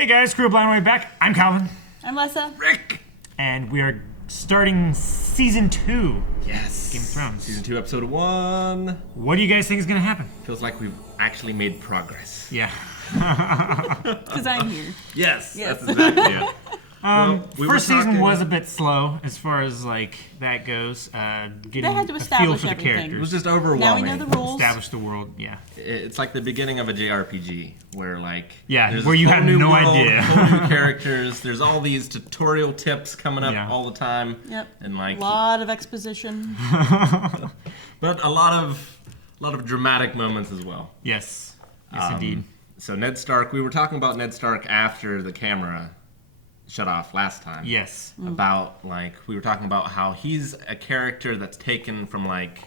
Hey guys, Crew Blind Way back. I'm Calvin. I'm Lessa. Rick! And we are starting Season 2. Yes. Game of Thrones. Season 2, Episode 1. What do you guys think is going to happen? Feels like we've actually made progress. Yeah. Because I'm here. Yes, Yes. that's exactly it. First season was a bit slow as far as like that goes. Getting They had to a feel establish for the everything. It characters. was just Now we overwhelming. know the rules. Establish the world. Yeah. It's like the beginning of a JRPG where like there's where this you whole had new no world, idea. whole new characters. There's all these tutorial tips coming up all the time. Yep. And like a lot of exposition. but a lot of dramatic moments as well. Yes. Yes, indeed. So Ned Stark, we were talking about Ned Stark after the camera shut off last time. Yes. About like we were talking about how he's a character that's taken from like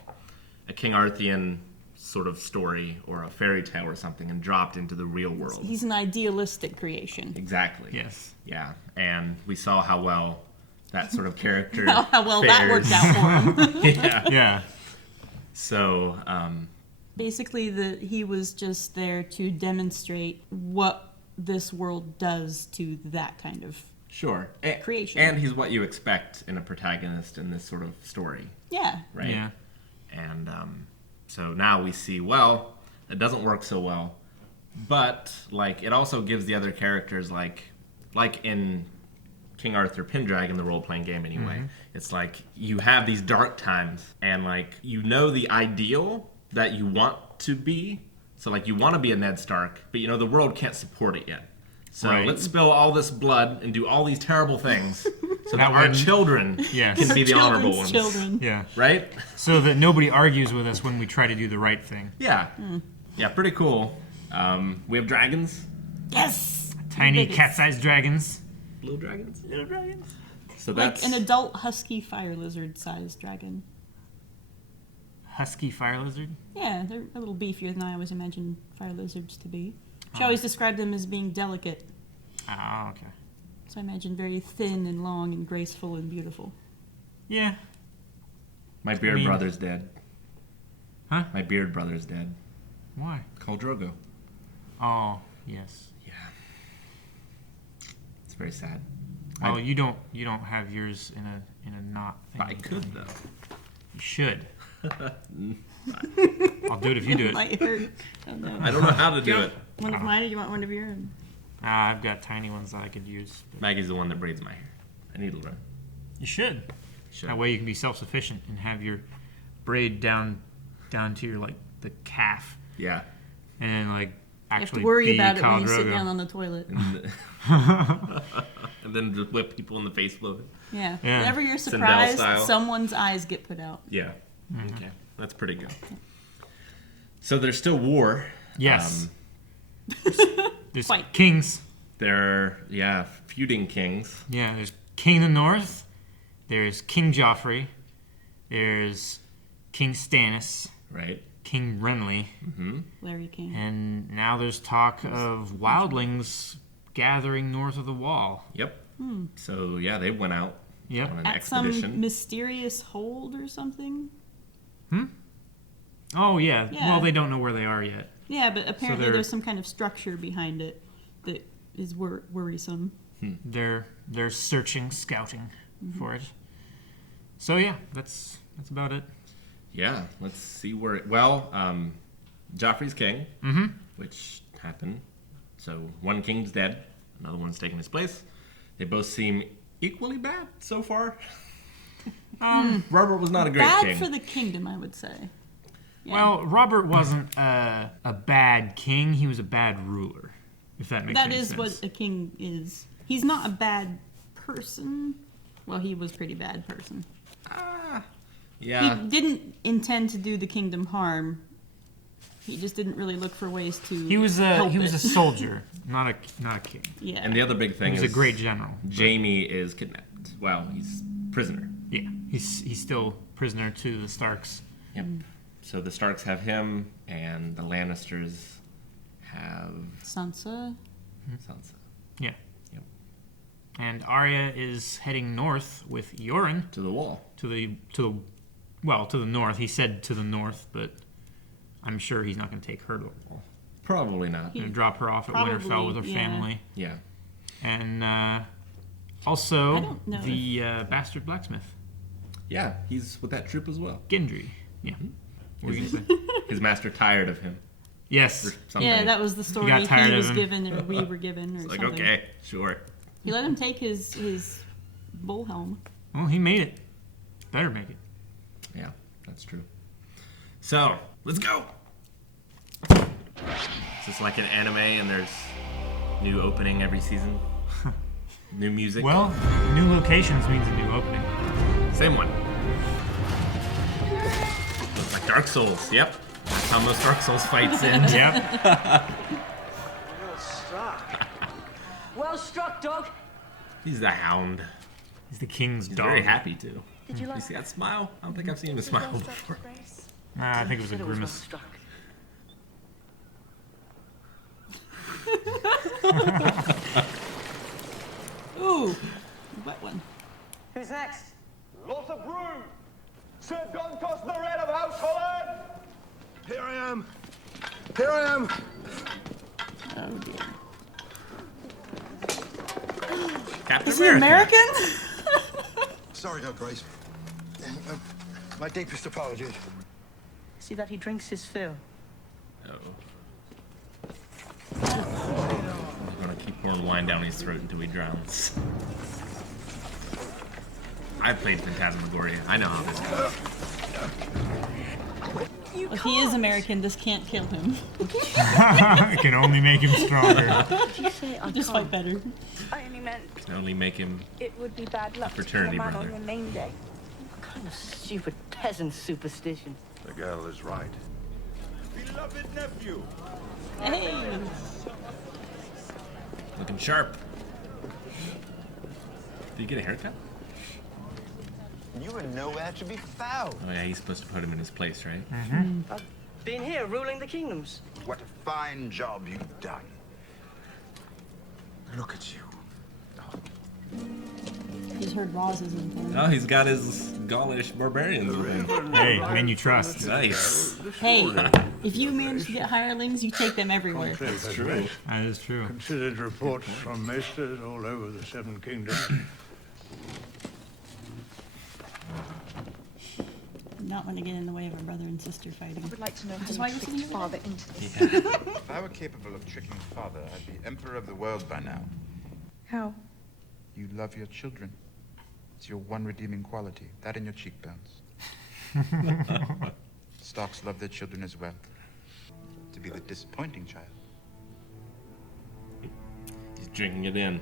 a King Arthurian sort of story or a fairy tale or something and dropped into the real world. He's an idealistic creation. Exactly. Yes. Yeah, and we saw how well that sort of character How well that worked out for him. Yeah. Yeah. So, Basically, he was just there to demonstrate what this world does to that kind of sure. creation. And he's what you expect in a protagonist in this sort of story, yeah. right? Yeah. And so now we see, well, it doesn't work so well, but like it also gives the other characters like in King Arthur Pendragon, the role-playing game anyway, it's like you have these dark times and like you know the ideal that you want to be. So like you want to be a Ned Stark, but you know the world can't support it yet. So let's spill all this blood and do all these terrible things so that our children can be the honorable ones. Children. Yeah. Right? So that nobody argues with us when we try to do the right thing. Yeah. Yeah, pretty cool. We have dragons. Yes. Tiny Biggest. cat-sized dragons. Little dragons. Little dragons. So Like that's an adult husky fire lizard-sized dragon. Husky fire lizard. Yeah, they're a little beefier than I always imagined fire lizards to be. She always described them as being delicate. Oh, okay. So I imagine very thin and long and graceful and beautiful. Yeah. my beard brother's dead. Huh? My beard brother's dead. Why? Khal Drogo. Oh, yes. Yeah. It's very sad. Well, you don't have yours in a knot thing. I could though. You should. I'll do it if you do it. Might hurt. Oh, no. I don't know how to do it. One of mine, or you want one of your own? I've got tiny ones that I could use. But Maggie's the one that braids my hair. I need to learn. you should. Should. That way you can be self-sufficient and have your braid down to your like the calf, Yeah. and then like You have actually to worry be about it when Khal you sit Drogo. down on the toilet. And then just whip people in the face with it. Yeah. Yeah. Whenever you're Sindel surprised, style. someone's eyes get put out. Yeah. Okay. That's pretty good. So there's still war. Yes. There's Fight. kings. They're, feuding kings. Yeah, there's King of the North. There's King Joffrey. There's King Stannis. Right? King Renly. Larry King. And now there's talk of wildlings gathering north of the wall. Yep. So, they went out Yep. on an At expedition. some mysterious hold or something? Oh, yeah. Yeah. Well, they don't know where they are yet. Yeah, but apparently they're- there's some kind of structure behind it that is worrisome. They're searching, scouting for it. So, yeah, that's about it. Yeah, let's see where Joffrey's king, which happened. So one king's dead, another one's taking his place. They both seem equally bad so far. Robert was not a great Bad king. for the kingdom, I would say. Yeah. Well, Robert wasn't a bad king. He was a bad ruler, if that makes That any is sense. what a king is. He's not a bad person. Well, he was a pretty bad person. Yeah, He didn't intend to do the kingdom harm. He just didn't really look for ways to. He was a help it. soldier, not a king. Yeah. and the other big He thing was is a great general. Jaime is kidnapped. Well, he's prisoner. Yeah, he's still prisoner to the Starks. Yep. So the Starks have him, and the Lannisters have Sansa. Sansa. Yeah. Yep. And Arya is heading north with Yoren To the wall. to the north. He said to the north, but I'm sure he's not going to take her to the wall. Probably not. Going to drop her off at Probably, Winterfell with her yeah. family. Yeah. And I also don't know the bastard blacksmith, Yeah, he's with that troop as well. Gendry. Yeah. What were you gonna say? His master tired of him. Yes. Or something. Yeah, that was the story got tired he of was him. given, or we were given, or Like, something. okay, sure. He let him take his bull helm. Well, he made it. Better make it. Yeah, that's true. So, let's go! It's just like an anime and there's new opening every season. New music. Well, new locations means a new opening. Same one. Looks like Dark Souls, yep. That's how most Dark Souls fights end. Yep. Well struck. Well struck, dog. He's the hound. He's the king's He's dog. very happy too. Did you You like see that smile? I don't think I've seen him smile before. Nah, I think it was a Said it was well grimace. struck. Ooh, wet one. Who's next? Lothar Brood! Sir Dontos the Red of House Holland! Here I am. Here I am. Oh dear. Captain Is he American? Sorry, Her Grace. My deepest apologies. See that he drinks his fill. Oh. I'm gonna keep pouring wine down his throat until he drowns. I've played Phantasmagoria. I know how this goes. If he is American, this can't kill him. It can only make him stronger. Did you say I Just can't? fight better. I only meant It can only make him. it would be bad luck to kill a fraternity man brother. on your name day. What kind of stupid peasant superstition? The girl is right. Beloved nephew! Hey! Looking sharp. Did he get a haircut? You were nowhere to be found. Oh yeah, he's supposed to put him in his place, right? I've been here ruling the kingdoms. What a fine job you've done. Look at you. He's heard Roz is in town. Oh, he's got his Gaulish barbarians with him. Hey, men you trust. Nice. Hey, if you manage to get hirelings, you take them everywhere. That's true. That is true. Considered reports from maesters all over the Seven Kingdoms. Not want to get in the way of a brother and sister fighting. I would like to know Which is how why you you're tricked sitting over father into this. If I were capable of tricking father, I'd be emperor of the world by now. How? You love your children. It's your one redeeming quality. That and your cheekbones. Starks love their children as well. To be the disappointing child. He's drinking it in.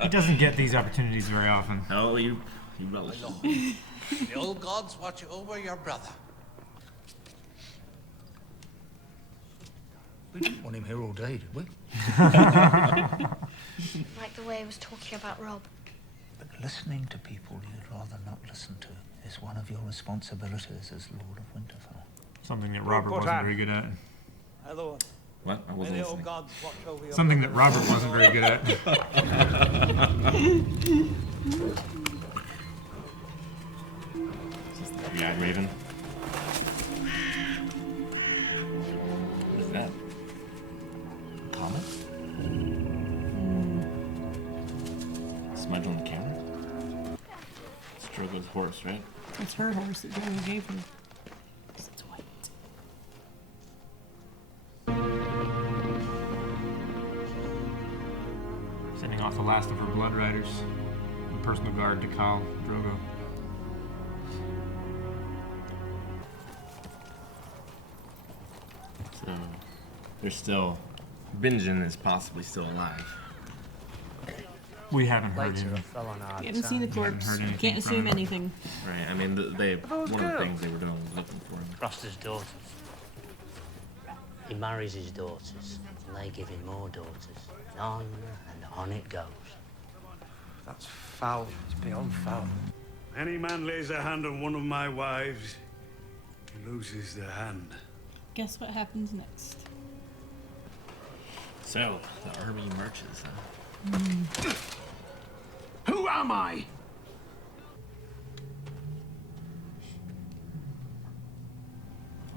He doesn't get these opportunities very often. Oh, you relish it. The old gods watch over your brother. We didn't want him here all day, did we? Like the way I was talking about Rob. But listening to people you'd rather not listen to is one of your responsibilities as Lord of Winterfell. Something that Robert wasn't very good at. Hello. What? I May wasn't the old listening. gods watch over your Something brother. that Robert wasn't very good at. Yeah, Raven. What is that? Comet? Smudge on the camera? It's Drogo's horse, right? It's her horse that Jerry gave her. 'Cause it's white. Sending off the last of her blood riders in personal guard to Khal Drogo. So, there's still. Benjen is possibly still alive. We haven't heard Later, him. I fell on hard You haven't seen the times. corpse. heard You anything can't from assume him. anything. Right, I mean, one of the things they were doing was looking for him. Froster's daughters. He marries his daughters, and they give him more daughters. And on it goes. That's foul. It's beyond foul. Any man lays a hand on one of my wives, he loses the hand. Guess what happens next? So, the army marches, huh? Who am I?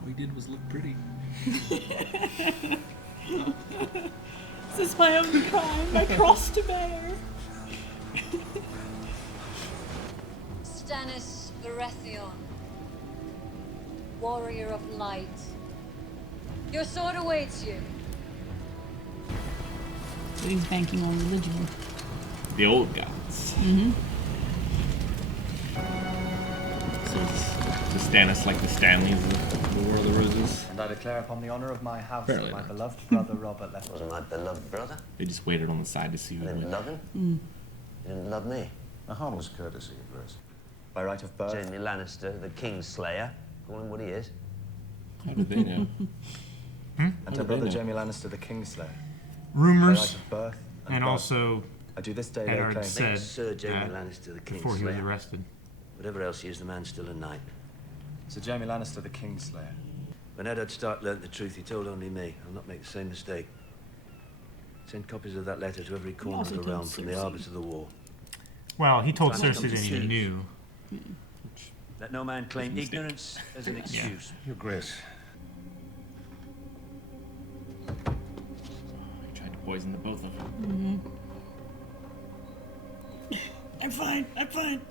All he did was look pretty. This is my own crime, my cross to bear. Stannis Baratheon, warrior of light. Your sword awaits you. So he's banking on religion. The old gods. Mm-hmm. So is Stannis like the Stanleys of the War of the Roses? And I declare upon the honor of my house Apparently that my not. beloved brother Robert left. Wasn't my beloved brother? They just waited on the side to see who You would didn't win. love him? Mm. You didn't love me? A harmless courtesy, Your Grace. By right of birth. Jamie Lannister, the Kingslayer. Call him what he is. How did they know? And How her did brother they know? Jamie Lannister, the Kingslayer. Rumors, By right of birth and blood. also I do this day lay Eddard claim. said Sir Jamie that Lannister, the before he was Kingslayer. arrested. Whatever else he is, the man's still a knight. Sir Jamie Lannister, the Kingslayer. When Eddard Stark learnt the truth, he told only me. I'll not make the same mistake. Send copies of that letter to every corner of also the told realm from the Cersei. arbiter of the war. Well, he told That's Cersei that he what knew. Let no man claim Mistake. ignorance as an excuse. Your Grace. He tried to poison the both of them. I'm fine, I'm fine.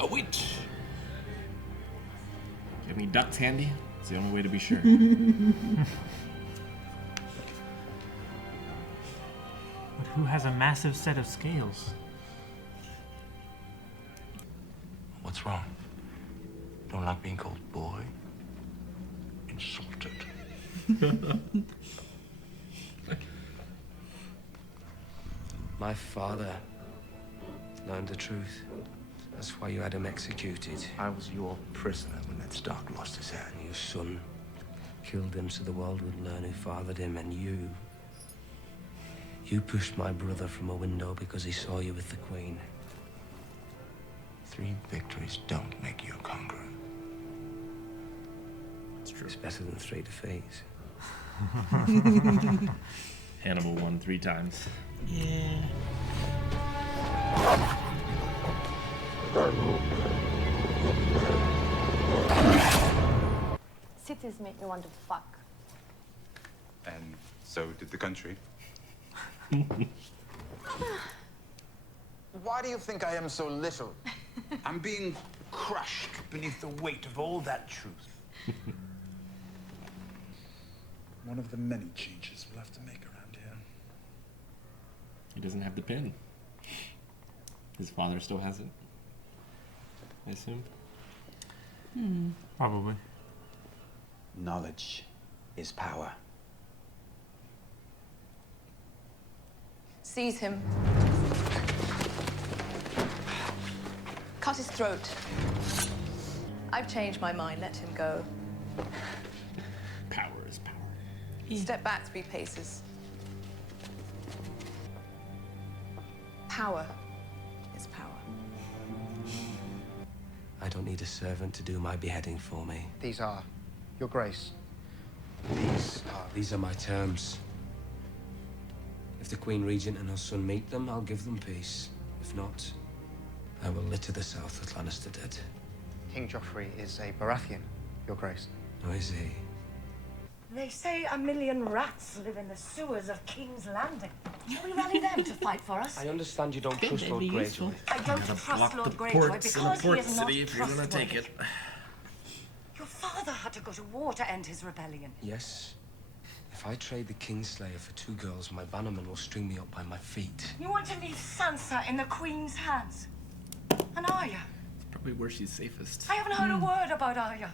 A witch! Do you have any ducks handy? It's the only way to be sure. But who has a massive set of scales? What's wrong? Don't like being called boy? Insulted. My father learned the truth. That's why you had him executed. I was your prisoner when that Stark lost his hand. Your son killed him so the world would learn who fathered him, and you pushed my brother from a window because he saw you with the Queen. 3 victories don't make you a conqueror. It's true. It's better than 3 defeats. Hannibal won 3 times. Yeah. Cities make me want to fuck. And so did the country. Why do you think I am so little? I'm being crushed beneath the weight of all that truth. One of the many changes we'll have to make around here. He doesn't have the pin. His father still has it. I assume. Probably. Knowledge is power. Seize him. Cut his throat. I've changed my mind. Let him go. Power is power. Step back 3 paces. Power is power. I don't need a servant to do my beheading for me. These are, Your Grace. These are my terms. If the Queen Regent and her son meet them, I'll give them peace. If not, I will litter the south with Lannister dead. King Joffrey is a Baratheon, Your Grace. Oh, is he? They say 1 million rats live in the sewers of King's Landing. Shall we rally them to fight for us? I understand you don't Could trust they Lord be useful? Greyjoy. I don't trust Lord Greyjoy because he is not trustworthy. Your father had to go to war to end his rebellion. Yes. If I trade the Kingslayer for 2 girls, my bannerman will string me up by my feet. You want to leave Sansa in the Queen's hands? And Arya? It's probably where she's safest. I haven't heard a word about Arya.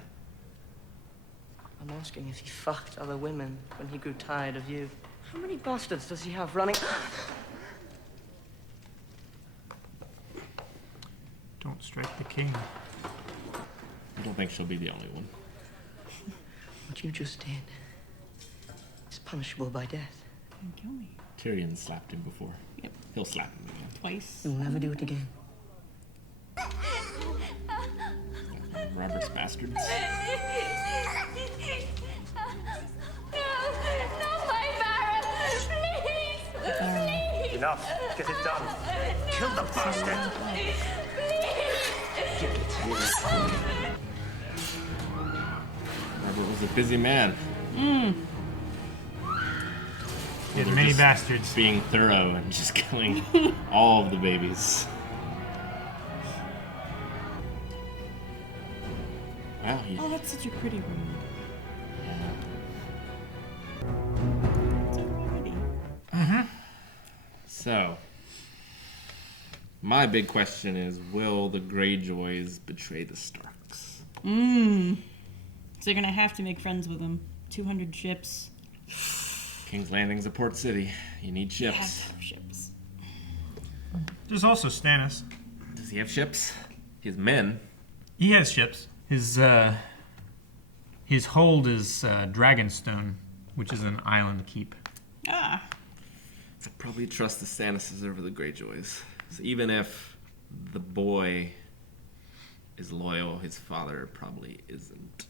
I'm asking if he fucked other women when he grew tired of you. How many bastards does he have running? Don't strike the king. I don't think she'll be the only one. What you just did is punishable by death. Don't kill me. Tyrion slapped him before. Yep. He'll slap him again. Twice. You'll never do it again. Robert's bastards. Please! Enough. Get it done. Kill the bastard. Robert was a busy man. He had many bastards. Being thorough and just killing all of the babies. Wow. Oh, that's such a pretty room. So pretty. So, my big question is, will the Greyjoys betray the Starks? So they're gonna have to make friends with them. 200 ships. King's Landing's a port city. You need ships. Yeah, ships. There's also Stannis. Does he have ships? He has men. He has ships. His hold is Dragonstone, which is an island keep. Ah. I'd probably trust the Stannises over the Greyjoys. So even if the boy is loyal, his father probably isn't.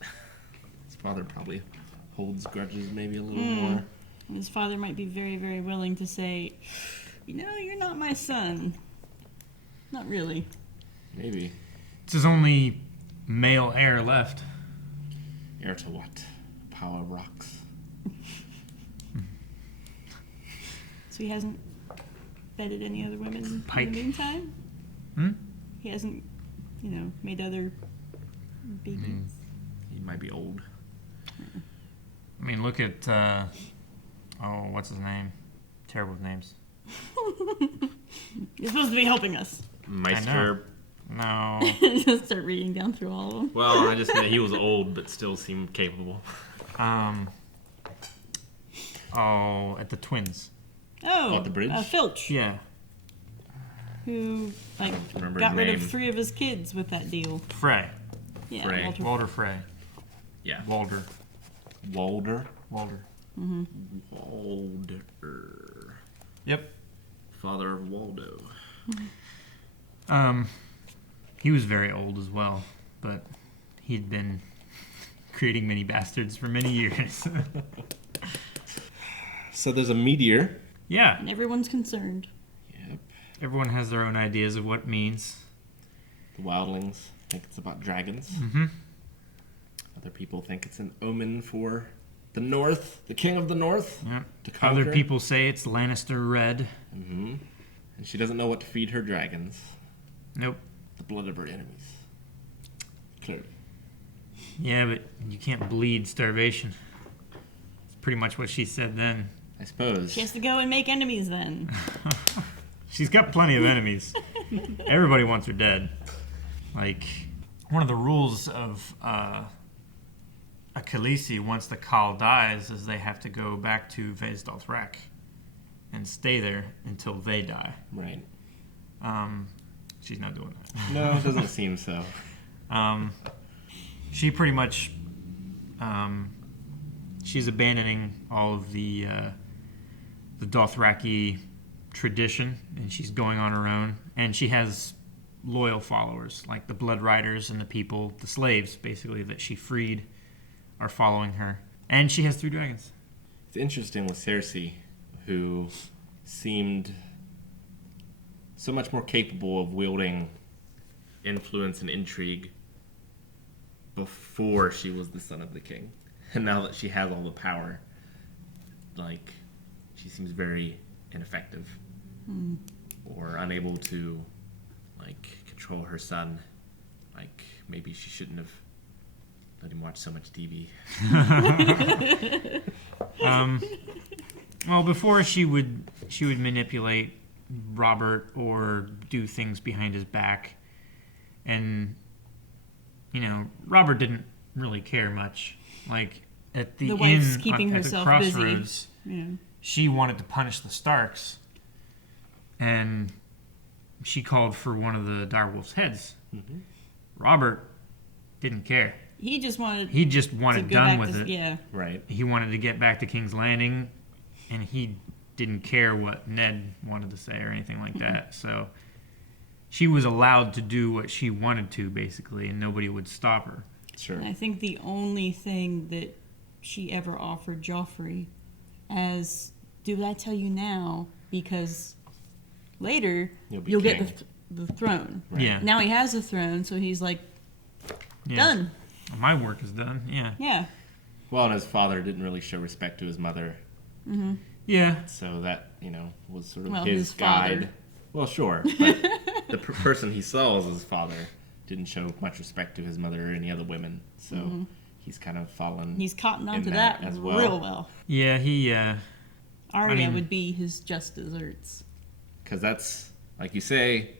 His father probably holds grudges maybe a little more. His father might be very, very willing to say, you know, you're not my son. Not really. Maybe. It's his only male heir left. Heir to what? Power rocks. So he hasn't bedded any other women Pike. in the meantime? He hasn't, you know, made other babies? He might be old. I mean, look at, what's his name? Terrible with names. You're supposed to be helping us. Meister. No. Just start reading down through all of them. Well, I just meant he was old, but still seemed capable. At the twins. Oh, at the bridge? Filch. Yeah. Who, like, remember got his rid name. of 3 of his kids with that deal. Frey. Yeah, Frey. Walder Frey. Yeah. Walder. Walder? Walder. Walder. Yep. Father of Waldo. He was very old as well, but he'd been creating many bastards for many years. So there's a meteor. Yeah. And everyone's concerned. Yep. Everyone has their own ideas of what it means. The wildlings think it's about dragons. Mm-hmm. Other people think it's an omen for the North, the King of the North. Yep. To conquer. Other people say it's Lannister red. Mm-hmm. And she doesn't know what to feed her dragons. Nope. The blood of her enemies. Clearly. Yeah, but you can't bleed starvation. It's pretty much what she said then. I suppose. She has to go and make enemies then. She's got plenty of enemies. Everybody wants her dead. Like, one of the rules of a Khaleesi, once the Khal dies, is they have to go back to Vez Dothraki and stay there until they die. Right. She's not doing that. No, it doesn't seem so. She pretty much, she's abandoning all of the Dothraki tradition, and she's going on her own. And she has loyal followers, like the Blood Riders and the people, the slaves, basically, that she freed are following her. And she has 3 dragons. It's interesting with Cersei, who seemed so much more capable of wielding influence and intrigue before she was the son of the king. And now that she has all the power, like, she seems very ineffective. Or unable to, like, control her son. Like, maybe she shouldn't have let him watch so much TV. Well, before she would manipulate Robert or do things behind his back, and Robert didn't really care much. Like at the wife's inn keeping at herself the crossroads, busy. Yeah. She wanted to punish the Starks, and she called for one of the direwolf's heads. Mm-hmm. Robert didn't care. He just wanted done back with to, it. Yeah. Right. He wanted to get back to King's Landing, and he didn't care what Ned wanted to say or anything like that. So she was allowed to do what she wanted to, basically, and nobody would stop her. Sure. And I think the only thing that she ever offered Joffrey as, do I tell you now? Because later You'll be you'll get king. the throne. Right. Yeah. Now he has a throne, so he's like, done. My work is done. Yeah. Yeah. Well, and his father didn't really show respect to his mother. Mm-hmm. Yeah. So that, was sort of Well, his guide. father. Well, sure. But the person he saw as his father didn't show much respect to his mother or any other women. So he's kind of fallen. He's cottoned onto that that as well. real well. Yeah, he. Arya would be his just desserts. Because that's, like you say,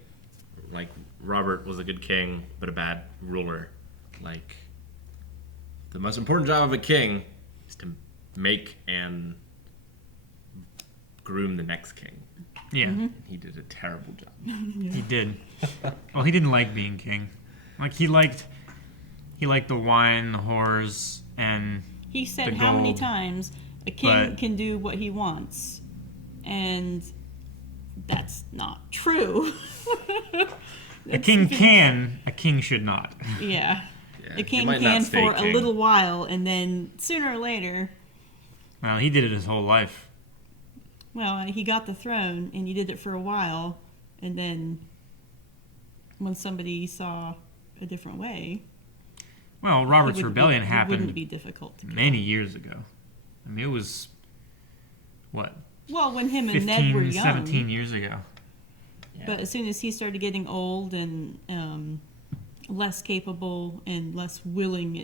like Robert was a good king, but a bad ruler. Like, the most important job of a king is to make and groom the next king. Yeah. Mm-hmm. He did a terrible job. He did. Well, he didn't like being king. Like, he liked the wine, the whores, and he said the how many gold. times a king can do what he wants, and that's not true. A king can, a king should not. Yeah. Yeah, A king might can not stay for king. a little while, and then sooner or later, Well, he did it his whole life. well, he got the throne, and he did it for a while, and then when somebody saw a different way, Well, Robert's it rebellion happened wouldn't be difficult to many years ago. I mean, it was, what? Well, when him and 15, Ned were young. 17 years ago. But as soon as he started getting old and less capable and less willing,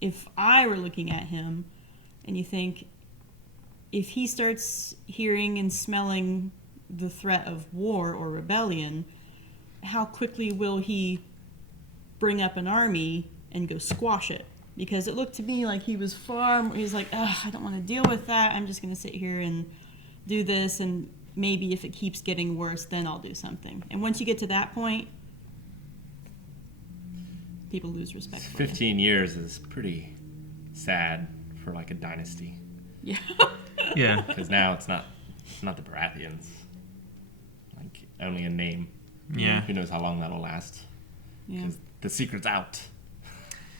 if I were looking at him and you think, if he starts hearing and smelling the threat of war or rebellion, how quickly will he bring up an army and go squash it? Because it looked to me like he was like, I don't want to deal with that. I'm just going to sit here and do this, and maybe if it keeps getting worse, then I'll do something. And once you get to that point, people lose respect for 15 years is pretty sad for like a dynasty. Yeah. Yeah. Because now it's not the Baratheons. Like, only a name. Yeah. Who knows how long that'll last? Yeah. Because the secret's out.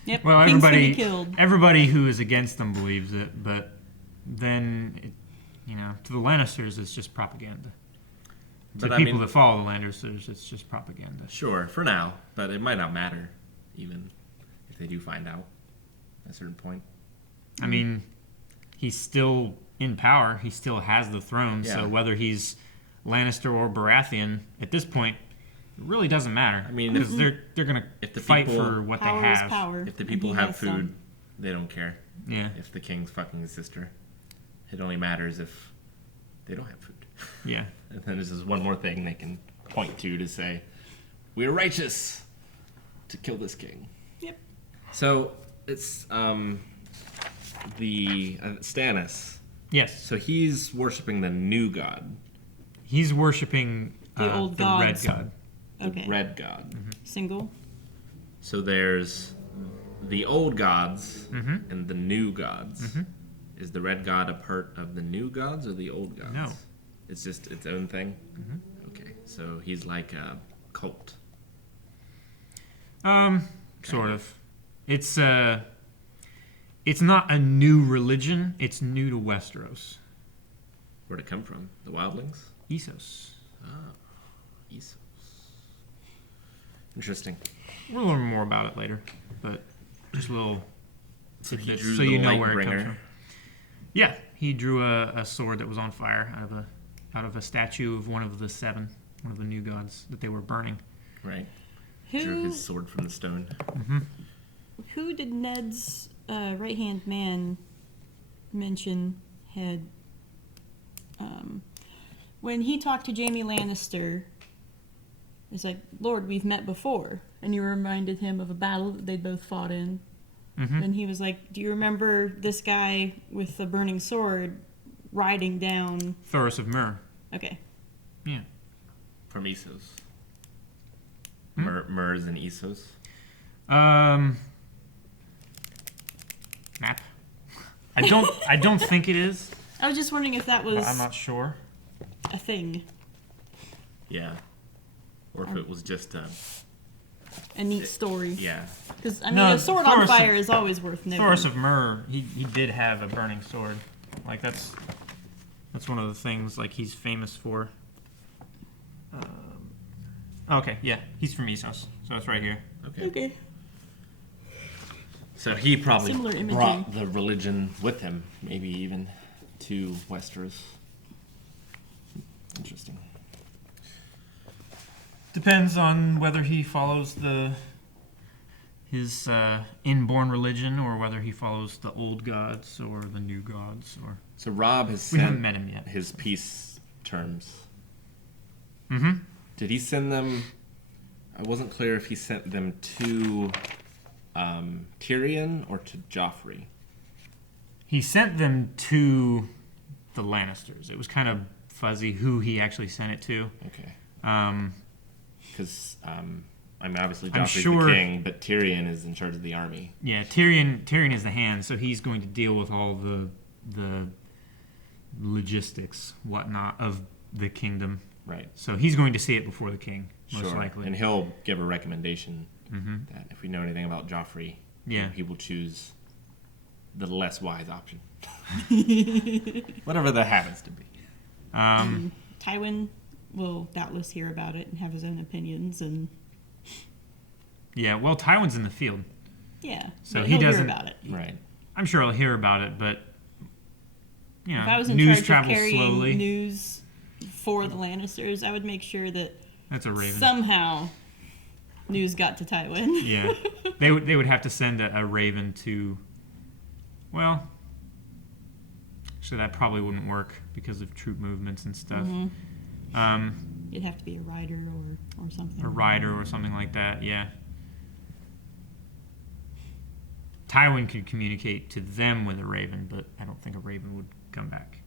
Yep. Well, King's gonna be killed. everybody who is against them believes it, but then, to the Lannisters, it's just propaganda. To But people that follow the Lannisters, it's just propaganda. Sure, for now. But it might not matter, even if they do find out at a certain point. I mean, he's still in power. He still has the throne. Yeah. So whether he's Lannister or Baratheon, at this point, it really doesn't matter. I mean, because they're gonna fight for what they have. Power, if the people have food, some. they don't care. Yeah. If the king's fucking his sister, it only matters if they don't have food. Yeah. And then this is one more thing they can point to say, we are righteous to kill this king. Yep. So it's the Stannis. Yes. So he's worshiping the new god. He's worshiping The old the gods. red god. Okay. The red god. Single. So there's the old gods Mhm. and the new gods. Mhm. Is the red god a part of the new gods or the old gods? No. It's just its own thing? Mhm. Okay, so he's like a cult. Sort of. It's not a new religion. It's new to Westeros. Where'd it come from? The wildlings? Essos. Ah, Essos. Interesting. We'll learn more about it later, but just a little So he tidbits drew so the you know light where it bringer. comes from. Yeah, he drew a sword that was on fire out of a statue of one of the seven, one of the new gods that they were burning. Right. Who- Drew his sword from the stone. Mm-hmm. Who did Ned's right-hand man mention had... when he talked to Jaime Lannister, it's like, Lord, we've met before. And you reminded him of a battle that they both fought in. Mhm. And he was like, do you remember this guy with the burning sword riding down... Thoros of Myr. Okay. Yeah. From Essos. Hmm? Murs and Essos. Map. I don't think it is. I was just wondering if that was But I'm not sure. a thing. Yeah. Or if it was just A neat story. Yeah. Because, I mean, a sword on fire is always worth noting. Thoros of Myr, he did have a burning sword. Like, that's one of the things, like, he's famous for. Okay, yeah. He's from Essos, so it's right here. Okay. So he probably Similar imagery. brought the religion with him, maybe even to Westeros. Interesting. Depends on whether he follows his inborn religion or whether he follows the old gods or the new gods. Or So Robb has we haven't sent met him yet. his peace terms. Mm-hmm. Did he send them? I wasn't clear if he sent them to Tyrion or to Joffrey. He sent them to the Lannisters. It was kind of fuzzy who he actually sent it to. Okay. Because I mean, obviously I'm Joffrey's sure- the king, but Tyrion is in charge of the army. Yeah, Tyrion is the hand, so he's going to deal with all the logistics, whatnot, of the kingdom. Right. So he's going to see it before the king, most Sure. likely. And he'll give a recommendation Mhm. that if we know anything about Joffrey, Yeah. he will choose the less wise option. Whatever that happens to be. Tywin will doubtless hear about it and have his own opinions, and Yeah, well, Tywin's in the field. yeah, So but he he'll hear doesn't. about it. Right. I'm sure I'll hear about it, but you know, If I was in news charge of travels carrying slowly. news for the Lannisters, I would make sure that That's a raven. somehow news got to Tywin. Yeah, they would have to send a raven to. Well, so that probably wouldn't work because of troop movements and stuff. Mhm. It'd have to be a rider or something. A rider or something like that. Yeah. Tywin could communicate to them with a raven, but I don't think a raven would come back.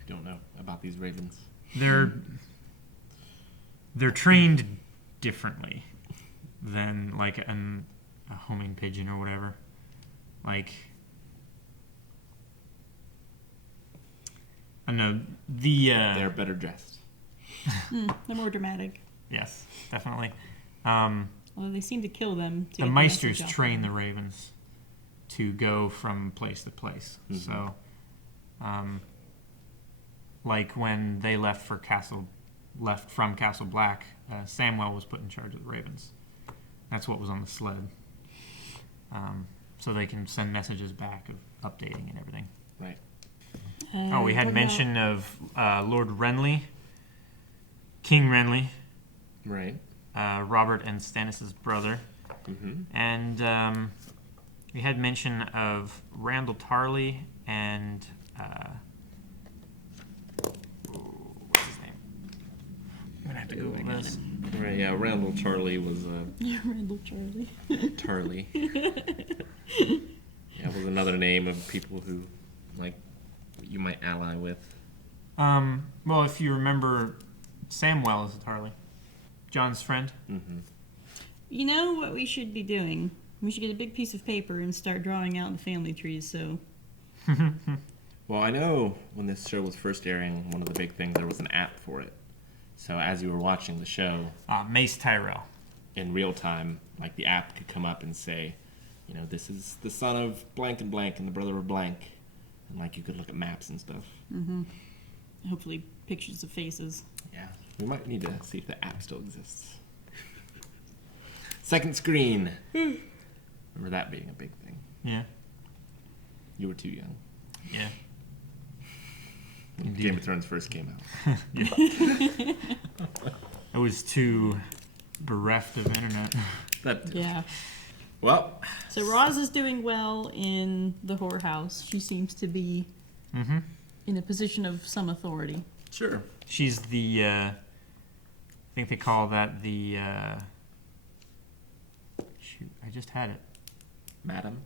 I don't know about these ravens. They're trained differently than like a homing pigeon or whatever. Like, I don't know, They're better dressed. They're more dramatic. Yes, definitely. Although they seem to kill them. To The get message Meisters off train them. the ravens to go from place to place. Mhm. So, like when they left from Castle Black, Samwell was put in charge of the ravens. That's what was on the sled. So they can send messages back of updating and everything. Right. We had mention of Lord Renly, King Renly. Right. Robert and Stannis' brother. Mhm. And we had mention of Randall Tarley and what's his name? I'm gonna have to Google this. Right, yeah, Randall Charlie was Randall Charlie. Tarley. Yeah, was another name of people who, like, you might ally with. Well, if you remember, Samwell is a Tarley. John's friend. Mm-hmm. You know what we should be doing? We should get a big piece of paper and start drawing out the family trees. So. Well, I know when this show was first airing, one of the big things, there was an app for it. So as you were watching the show, Mace Tyrell, in real time, like the app could come up and say, you know, this is the son of blank and the brother of blank, and like you could look at maps and stuff. Mm-hmm. Hopefully, pictures of faces. Yeah, we might need to see if the app still exists. Second screen. Remember that being a big thing. Yeah. You were too young. Yeah. When Indeed. Game of Thrones first came out. I was too bereft of internet. Yeah. Well. So Roz is doing well in the whorehouse. She seems to be in a position of some authority. Sure. She's the, I think they call that the, shoot, I just had it. Madam?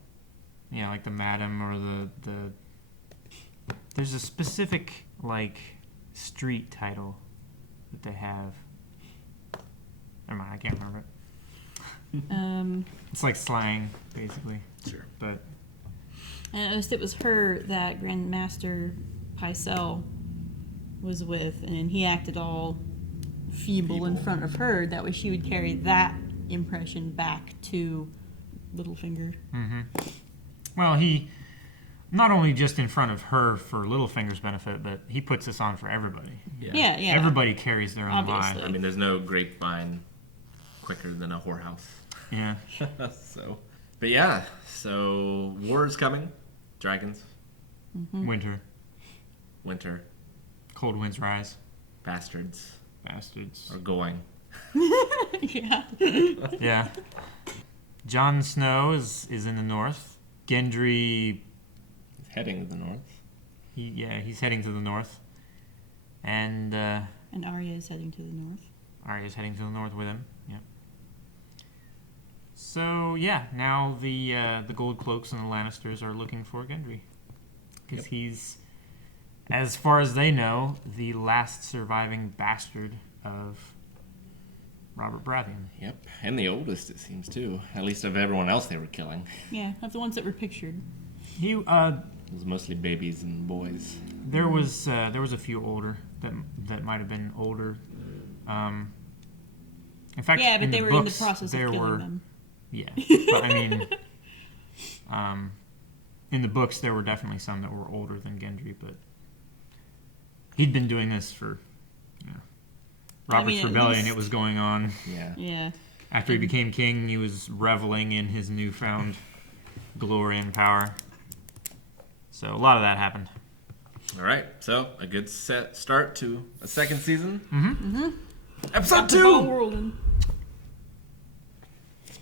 Yeah, like the madam or the there's a specific, like, street title that they have. Never mind, I can't remember it. It's like slang, basically. Sure. But And I noticed it was her that Grandmaster Pycelle was with, and he acted all feeble in front of her. That way she would carry that impression back to Littlefinger. Well, he not only just in front of her for Littlefinger's benefit, but he puts this on for everybody. Yeah. Everybody carries their own Obviously. line. I mean, there's no grapevine quicker than a whorehouse. Yeah. But yeah, so war is coming. Dragons. Mm-hmm. Winter. Cold winds rise. Bastards are going. Yeah. Yeah. Jon Snow is in the north. Gendry is heading to the north. He's heading to the north. And Arya is heading to the north. Arya's heading to the north with him. Yep. So yeah, now the Gold Cloaks and the Lannisters are looking for Gendry. Because he's, as far as they know, the last surviving bastard of Robert Baratheon. Yep, and the oldest, it seems, too. At least of everyone else they were killing. Yeah, of the ones that were pictured. He it was mostly babies and boys. There was a few older that might have been older. In fact, yeah, but in they the were books, in the process of killing were, them. Yeah, but I mean, in the books there were definitely some that were older than Gendry, but he'd been doing this for Robert's Rebellion. It was going on. Yeah. After he became king, he was reveling in his newfound glory and power. So a lot of that happened. All right, so a good start to a second season. Mm-hmm. Episode 2.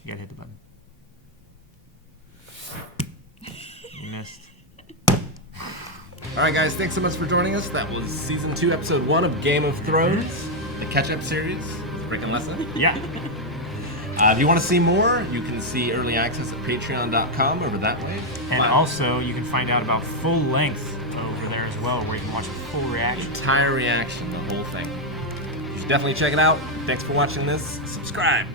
You gotta hit the button. You missed. All right, guys, thanks so much for joining us. That was season 2, episode 1 of Game of Thrones, the catch-up series with Rick and Lessa. Yeah. If you want to see more, you can see early access at patreon.com over that way. And also, you can find out about full length over there as well, where you can watch a full reaction. Entire reaction, the whole thing. You should definitely check it out. Thanks for watching this. Subscribe.